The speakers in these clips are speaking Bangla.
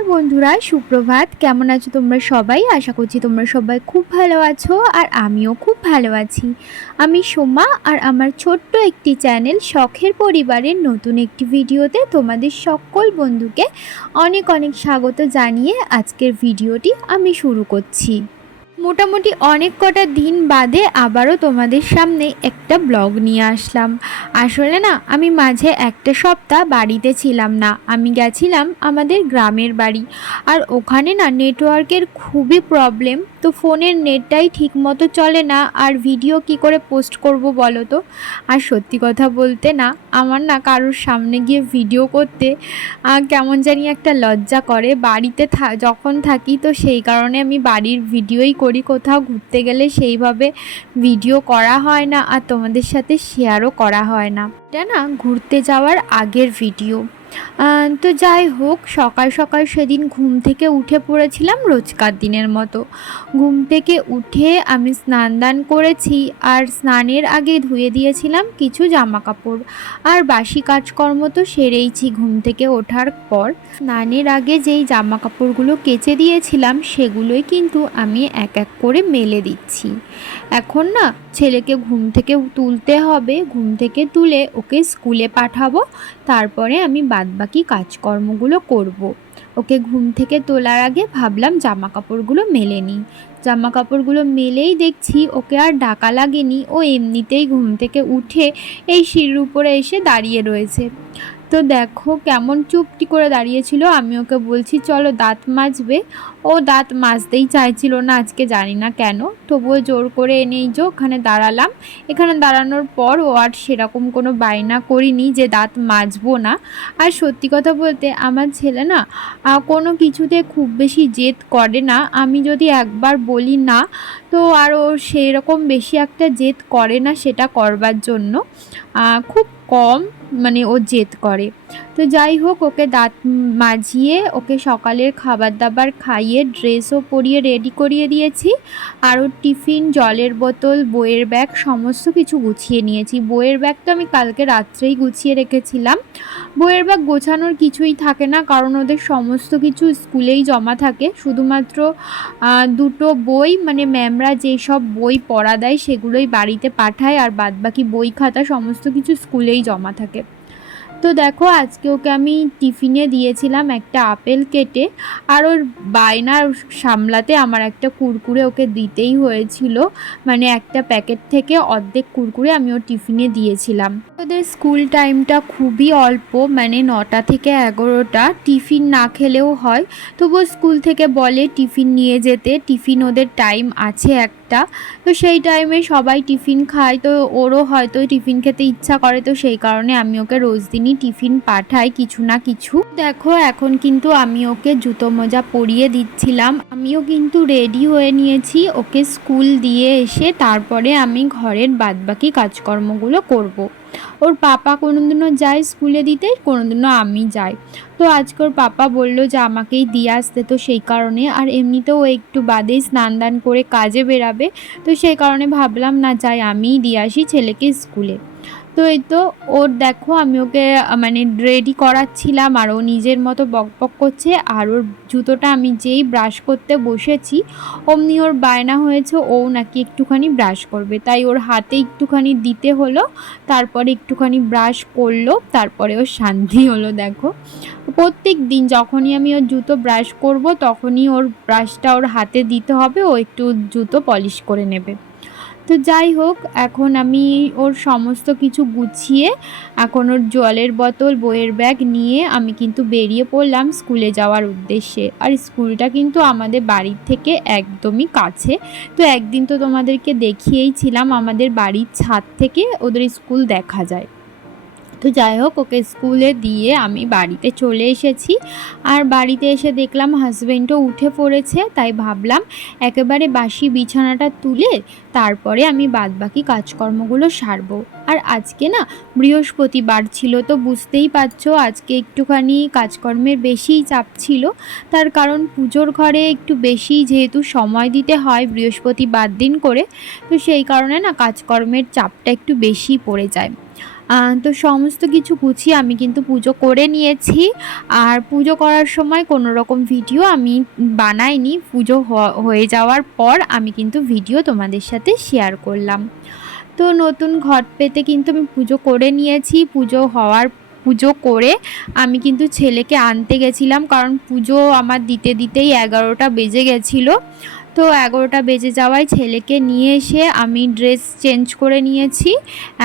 नमस्कार बंधुरा सुप्रभात केमन आछो तोमरा सबाई आशा करछि तोमरा सबाई खूब भालो आछो और आमिओ खूब भालो आछि। आमि सोमा और आमार छोट्ट एकटी चैनल शखेर परिवारेर नतून एकटी भिडियोते तोमादेर सकल बंधुके अनेक अनेक स्वागत जानिये आजकेर भिडियोटी आमि शुरू करछि। मोटामुटी अनेक कटा दिन बादे आबारो तोमादेर सामने एकटा ब्लग निये आसलाम। आसले ना आमी माझे एकटा सप्ताह बाड़ीते छिलाम ना, आमी गेछिलाम आमादेर ग्रामेर बाड़ी और ओखाने ना नेटवार्केर खूबई प्रब्लेम। तो फोनेर नेटटाई ठीक मतो चले ना और भिडियो कि करे पोस्ट करब बोलो तो। और सत्यि कथा बोलते ना आमार ना कारोर सामने गिये भिडियो करते केमन जानी एकटा लज्जा करे। बाड़ीते जखन थाकी तो सेई कारणे आमी बाड़ीर भिडियोई करी, कोथाओ घुरते गेले सेइभाবে भिडियो करा हय ना और तोमादेर साथे शेयारও करा हय ना। এটা না ঘুরতে যাওয়ার আগের ভিডিও। তো যাই হোক, সকাল সকাল সেদিন ঘুম থেকে উঠে পড়েছিলাম রোজকার দিনের মতো। ঘুম থেকে উঠে আমি স্নান দান করেছি আর স্নানের আগে ধুয়ে দিয়েছিলাম কিছু জামা কাপড় আর বাসি কাজকর্ম তো সেরেইছি ঘুম থেকে ওঠার পর। স্নানের আগে যেই জামা কাপড়গুলো কেচে দিয়েছিলাম সেগুলোই কিন্তু আমি এক এক করে মেলে দিচ্ছি। এখন না ছেলেকে ঘুম থেকে তুলতে হবে, ঘুম থেকে তুলে ওকে স্কুলে পাঠাবো, তারপরে আমি বাদবাকি কাজকর্মগুলো করব। ওকে ঘুম থেকে তোলার আগে ভাবলাম জামা কাপড়গুলো মেলে নিই। জামা কাপড়গুলো মেলেই দেখছি ওকে আর ডাকা লাগেনি, ও এমনিতেই ঘুম থেকে উঠে এই সিঁড়ির উপরে এসে দাঁড়িয়ে রয়েছে। তো দেখো কেমন চুপটি করে দাঁড়িয়েছিল। আমি ওকে বলছি চলো দাঁত মাজবে, ও দাঁত মাজতেই চাইছিল না আজকে, জানি না কেন। তবুও জোর করে এনেই যে ওখানে দাঁড়ালাম। এখানে দাঁড়ানোর পর ও আর সেরকম কোনো বায়না করিনি যে দাঁত মাজবো না। আর সত্যি কথা বলতে আমার ছেলে না কোনো কিছুতে খুব বেশি জেদ করে না। আমি যদি একবার বলি না তো আর ও সেরকম বেশি একটা জেদ করে না সেটা করবার জন্য, খুব কম মানে ও জেদ করে। তো যাই হোক, ওকে দাঁত মাজিয়ে ওকে সকালের খাবার দাবার খাইয়ে ড্রেসও পরিয়ে রেডি করিয়ে দিয়েছি আর ওর টিফিন, জলের বোতল, বইয়ের ব্যাগ সমস্ত কিছু গুছিয়ে নিয়েছি। বইয়ের ব্যাগ তো আমি কালকে রাত্রেই গুছিয়ে রেখেছিলাম। বইয়ের ব্যাগ গোছানোর কিছুই থাকে না, কারণ ওদের সমস্ত কিছু স্কুলেই জমা থাকে। শুধুমাত্র দুটো বই মানে ম্যামরা যেই সব বই পড়া দেয় সেগুলোই বাড়িতে পাঠায় আর বাদবাকি বই খাতা সমস্ত কিছু স্কুলেই জমা থাকে। তো দেখো আজকে ওকে আমি টিফিনে দিয়েছিলাম একটা আপেল কেটে, আর ওর বায়না সামলাতে আমার একটা কুরকুরে ওকে দিতেই হয়েছিল। মানে একটা প্যাকেট থেকে অর্ধেক কুরকুরে আমি ওর টিফিনে দিয়েছিলাম। ওদের স্কুল টাইমটা খুবই অল্প, মানে 9টা থেকে 11টা। টিফিন না খেলেও হয়, তবুও স্কুল থেকে বলে টিফিন নিয়ে যেতে। টিফিন ওদের টাইম আছে একটা, তো সেই টাইমে সবাই টিফিন খায়, তো ওরও হয়তো টিফিন খেতে ইচ্ছা করে। তো সেই কারণে আমি ওকে রোজ দিনই টিফিন পাঠাই কিছু না কিছু। দেখো এখন কিন্তু আমি ওকে জুতো মোজা পরিয়ে দিচ্ছিলাম। আমিও কিন্তু রেডি হয়ে নিয়েছি। ওকে স্কুল দিয়ে এসে তারপরে আমি ঘরের বাদবাকি কাজকর্মগুলো করব। ওর পাপা কোনোদিনও যায় স্কুলে দিতে, কোনোদিনও আমি যাই। তো আজকে ওর পাপা বললো যে আমাকেই দিয়ে আসতে, তো সেই কারণে। আর এমনিতেও ও একটু বাদেই স্নান দান করে কাজে বেরাবে, তো সেই কারণে ভাবলাম না যাই আমিই দিয়ে আসি ছেলেকে স্কুলে। তো এই তো ওর দেখো আমি ওকে মানে রেডি করাচ্ছিলাম আর ও নিজের মতো বকবক করছে। আর ওর জুতোটা আমি যেই ব্রাশ করতে বসেছি অমনি ওর বায়না হয়েছে ও নাকি একটুখানি ব্রাশ করবে, তাই ওর হাতে একটুখানি দিতে হলো, তারপরে একটুখানি ব্রাশ করলো, তারপরে ওর শান্তি হলো। দেখো প্রত্যেক দিন যখনই আমি ওর জুতো ব্রাশ করব তখনই ওর ব্রাশটা ওর হাতে দিতে হবে, ও একটু জুতো পলিশ করে নেবে। তো যাই হোক, এখন আমি ওর সমস্ত কিছু গুছিয়ে এখন ওর জলের বোতল, বইয়ের ব্যাগ নিয়ে আমি কিন্তু বেরিয়ে পড়লাম স্কুলে যাওয়ার উদ্দেশ্যে। আর স্কুলটা কিন্তু আমাদের বাড়ির থেকে একদমই কাছে। তো একদিন তো তোমাদেরকে দেখিয়েইছিলাম আমাদের বাড়ির ছাদ থেকে ওদের স্কুল দেখা যায়। তো যাই হোক, ওকে স্কুলে দিয়ে আমি বাড়িতে চলে এসেছি। আর বাড়িতে এসে দেখলাম হাজব্যান্ডও উঠে পড়েছে, তাই ভাবলাম একেবারে বাসি বিছানাটা তুলে তারপরে আমি বাদবাকি কাজকর্মগুলো সারবো। আর আজকে না বৃহস্পতিবার ছিল, তো বুঝতেই পারছো আজকে একটুখানি কাজকর্মের বেশিই চাপ ছিল। তার কারণ পুজোর ঘরে একটু বেশি যেহেতু সময় দিতে হয় বৃহস্পতিবার দিন করে, তো সেই কারণে না কাজকর্মের চাপটা একটু বেশি পড়ে যায়। তো সমস্ত কিছু গুছিয়ে আমি কিন্তু পুজো করে নিয়েছি। আর পুজো করার সময় কোনো রকম ভিডিও আমি বানাইনি। পুজো হয়ে যাওয়ার পর আমি কিন্তু ভিডিও তোমাদের সাথে শেয়ার করলাম। তো নতুন ঘট পেতে কিন্তু আমি পুজো করে নিয়েছি। পুজো করে আমি কিন্তু ছেলেকে আনতে গেছিলাম, কারণ পুজো আমার দিতে দিতেই 11টা বেজে গেছিলো। তো 11টা বেজে যাওয়ায় ছেলেকে নিয়ে এসে আমি ড্রেস চেঞ্জ করে নিয়েছি।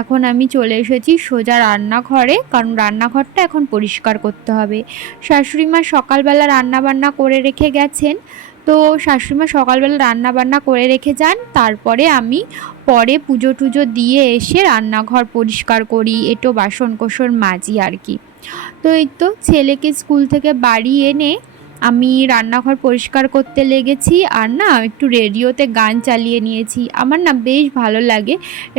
এখন আমি চলে এসেছি সোজা রান্নাঘরে, কারণ রান্নাঘরটা এখন পরিষ্কার করতে হবে। শাশুড়ি মা সকালবেলা রান্নাবান্না করে রেখে গেছেন। তো শাশুড়িমা সকালবেলা রান্নাবান্না করে রেখে যান, তারপরে আমি পরে পুজো টুজো দিয়ে এসে রান্নাঘর পরিষ্কার করি, একটু বাসন কোসন মাজি আর কি। তো এই তো ছেলেকে স্কুল থেকে বাড়ি এনে আমি রান্নাঘর পরিষ্কার করতে লেগেছি। আর না একটু রেডিওতে গান চালিয়ে নিয়েছি। আমার না বেশ ভালো লাগে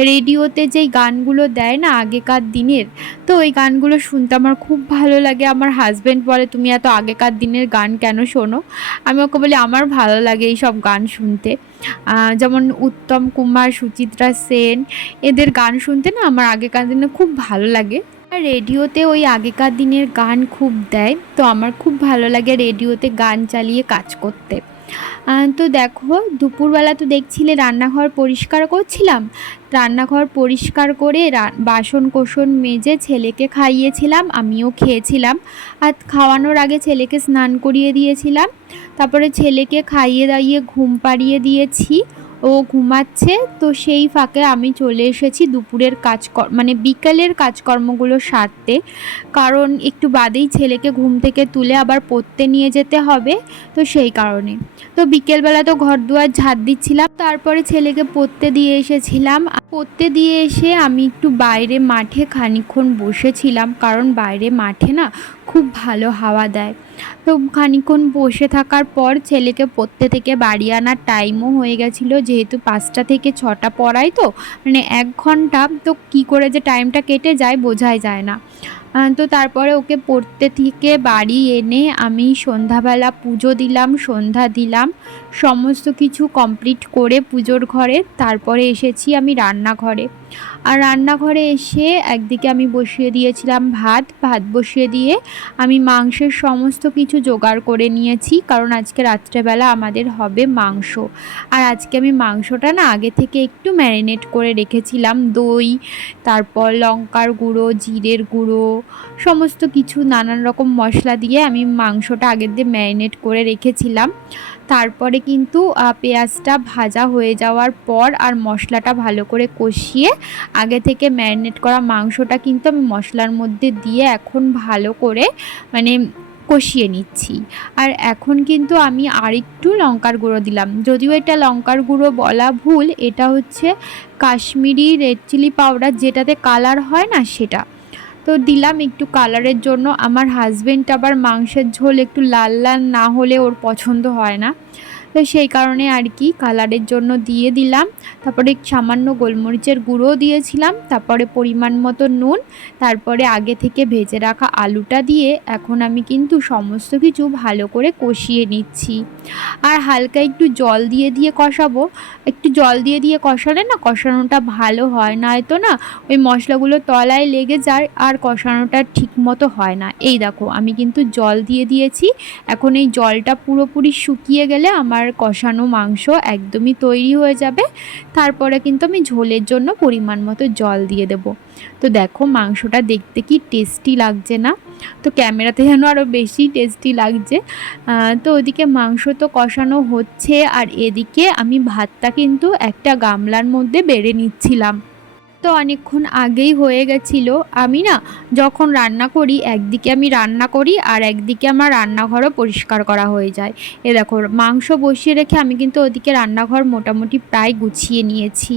রেডিওতে যেই গানগুলো দেয় না আগেকার দিনের, তো ওই গানগুলো শুনতে আমার খুব ভালো লাগে। আমার হাজব্যান্ড বলে, তুমি এত আগেকার দিনের গান কেন শোনো? আমি ওকে বলি আমার ভালো লাগে এই সব গান শুনতে। যেমন উত্তম কুমার, সুচিত্রা সেন, এদের গান শুনতে না আমার আগেকার দিনে খুব ভালো লাগে। আর রেডিওতে ওই আগেকার দিনের গান খুব দেয়, তো আমার খুব ভালো লাগে রেডিওতে গান চালিয়ে কাজ করতে। তো দেখো দুপুরবেলা তো দেখছিলে রান্নাঘর পরিষ্কার করছিলাম। রান্নাঘর পরিষ্কার করে বাসন কোসন মেজে ছেলেকে খাইয়েছিলাম, আমিও খেয়েছিলাম। আর খাওয়ানোর আগে ছেলেকে স্নান করিয়ে দিয়েছিলাম। তারপরে ছেলেকে খাইয়ে দাইয়ে ঘুম পাড়িয়ে দিয়েছি, ও ঘুমাচ্ছে। তো সেই ফাঁকে আমি চলে এসেছি দুপুরের মানে বিকেলের কাজকর্মগুলো সারতে, কারণ একটু বাদেই ছেলেকে ঘুম থেকে তুলে আবার পড়তে নিয়ে যেতে হবে। তো সেই কারণে তো বিকেলবেলা তো ঘর দুয়ার ঝাড় দিচ্ছিলাম, তারপরে ছেলেকে পড়তে দিয়ে এসেছিলাম। পড়তে দিয়ে এসে আমি একটু বাইরে মাঠে খানিকক্ষণ বসেছিলাম, কারণ বাইরে মাঠে না খুব ভালো হাওয়া দেয়। তো খানিকক্ষণ বসে থাকার পর ছেলেকে পড়তে থেকে বাড়ি আনার টাইমও হয়ে গেছিলো, যেহেতু 5টা থেকে 6টা পড়াই, তো মানে 1 ঘন্টা, তো কী করে যে টাইমটা কেটে যায় বোঝাই যায় না। তো তারপরে ওকে পড়তে থেকে বাড়ি এনে আমি সন্ধ্যাবেলা পুজো দিলাম, সন্ধ্যা দিলাম, সমস্ত কিছু কমপ্লিট করে পুজোর ঘরে তারপরে এসেছি আমি রান্নাঘরে। আর রান্নাঘরে এসে একদিকে আমি বসিয়ে দিয়েছিলাম ভাত বসিয়ে দিয়ে আমি মাংসের সমস্ত কিছু জোগাড় করে নিয়েছি, কারণ আজকে রাত্রেবেলা আমাদের হবে মাংস। আর আজকে আমি মাংসটা না আগে থেকে একটু ম্যারিনেট করে রেখেছিলাম, দই, তারপর লঙ্কার গুঁড়ো, জিরের গুঁড়ো, সমস্ত কিছু নানান রকম মশলা দিয়ে আমি মাংসটা আগের দিয়ে ম্যারিনেট করে রেখেছিলাম। তারপরে কিন্তু পেঁয়াজটা ভাজা হয়ে যাওয়ার পর আর মশলাটা ভালো করে কষিয়ে আগে থেকে ম্যারিনেট করা মাংসটা কিন্তু আমি মশলার মধ্যে দিয়ে এখন ভালো করে মানে কষিয়ে নিচ্ছি। আর এখন কিন্তু আমি আরেকটু লঙ্কার গুঁড়ো দিলাম, যদিও এটা লঙ্কার গুঁড়ো বলা ভুল, এটা হচ্ছে কাশ্মীরি রেড চিলি পাউডার, যেটাতে কালার হয় না সেটা। তো দিলাম একটু কালারের জন্য। আমার হাজব্যান্ড আবার মাংসের ঝোল একটু লাল লাল না হলে ওর পছন্দ হয় না, তো সেই কারণে আর কি কালারের জন্য দিয়ে দিলাম। তারপরে সামান্য গোলমরিচের গুঁড়োও দিয়েছিলাম, তারপরে পরিমাণ মতো নুন, তারপরে আগে থেকে ভেজে রাখা আলুটা দিয়ে এখন আমি কিন্তু সমস্ত কিছু ভালো করে কষিয়ে নিচ্ছি। আর হালকা একটু জল দিয়ে দিয়ে কষাবো, একটু জল দিয়ে দিয়ে কষালে না কষানোটা ভালো হয়, নয়তো না ওই মশলাগুলো তলায় লেগে যায় আর কষানোটা ঠিক মতো হয় না। এই দেখো আমি কিন্তু জল দিয়ে দিয়েছি, এখন এই জলটা পুরোপুরি শুকিয়ে গেলে আমার কষানো মাংস একদমই তৈরি হয়ে যাবে। তারপরে কিন্তু আমি ঝোলের জন্য পরিমাণ মতো জল দিয়ে দেব। তো দেখো মাংসটা দেখতে কি টেস্টি লাগছে না? তো ক্যামেরাতে যেন আরও বেশি টেস্টি লাগছে। তো ওদিকে মাংস তো কষানো হচ্ছে, আর এদিকে আমি ভাতটা কিন্তু একটা গামলার মধ্যে বেড়ে নিচ্ছিলাম। তো অনেকক্ষণ আগেই হয়ে গেছিলো। আমি না যখন রান্না করি একদিকে আমি রান্না করি আর একদিকে আমার রান্নাঘরও পরিষ্কার করা হয়ে যায়। এ দেখো মাংস বসিয়ে রেখে আমি কিন্তু ওদিকে রান্নাঘর মোটামুটি প্রায় গুছিয়ে নিয়েছি।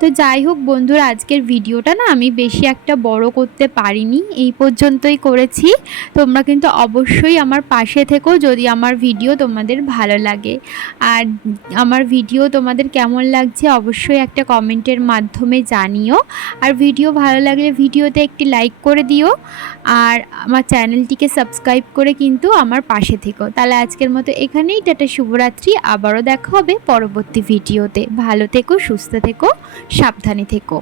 তো যাই হোক বন্ধুরা, আজকের ভিডিওটা না আমি বেশি একটা বড় করতে পারিনি, এই পর্যন্তই করেছি। তোমরা কিন্তু অবশ্যই আমার পাশে থেকো যদি আমার ভিডিও তোমাদের ভালো লাগে। আর আমার ভিডিও তোমাদের কেমন লাগছে অবশ্যই একটা কমেন্টের মাধ্যমে জানিও। আর ভিডিও ভালো লাগলে ভিডিওতে একটি লাইক করে দিও, আর আমার চ্যানেলটিকে সাবস্ক্রাইব করে কিন্তু আমার পাশে থেকো। তাহলে আজকের মতো এখানেই টাটা, শুভরাত্রি। আবারও দেখা হবে পরবর্তী ভিডিওতে। ভালো থেকো, সুস্থ থেকো, সাবধানে থেকো।